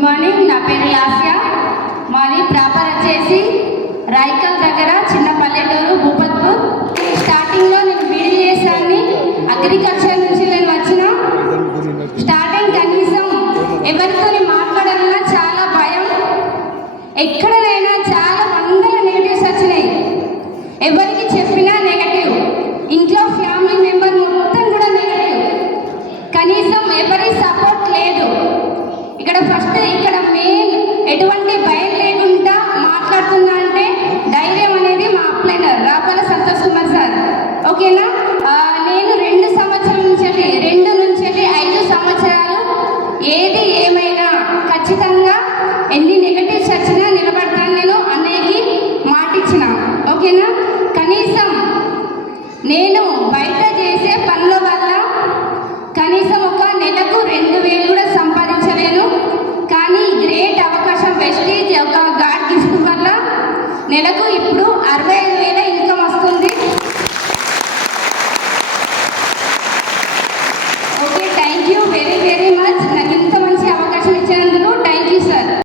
Good morning. నా పేరు లాస్య. మాది ప్రాపర్ వచ్చేసి రాయకల్ దగ్గర చిన్న పల్లెటూరు భూపత్పూర్. స్టార్టింగ్లో నేను బీడీ చేశాను. అగ్రికల్చర్ నుంచి నేను వచ్చిన. స్టార్టింగ్ కనీసం ఎవరితో మాట్లాడాలన్నా చాలా భయం. ఎక్కడైనా చాలా వందల నెగిటివ్స్ వచ్చినాయి. ఎవరికి చెప్పినా నెగటివ్. ఇంట్లో ఫ్యామిలీ మెంబర్ మొత్తం కూడా నెగటివ్. కనీసం ఎవరి సపోర్ట్ లేదు. ఇక్కడ మెయిన్ ఎటువంటి భయం లేకుండా మాట్లాడుతున్నా అంటే ధైర్యం అనేది మా అప్లైనర్ రాపాల సంతోష్ కుమార్ సార్. ఓకేనా? నేను 2 నుంచి 5 సంవత్సరాలు ఏది ఏమైనా ఖచ్చితంగా ఎన్ని నెగటివ్స్ వచ్చినా నిలబడతాను నేను అనేది మాటిచ్చిన. ఓకేనా? కనీసం నేను బయట చేసే పనుల వల్ల కనీసం ఒక నెలకు 2,000 కూడా సంపాదించలేను. కానీ గ్రేట్ అవకాశం వెస్టీజ్ ఒక గాడ్ గిఫ్ట్ వల్ల నెలకు ఇప్పుడు 65,000 ఇన్కమ్ వస్తుంది. Okay, thank you very very much. నాకు ఇంత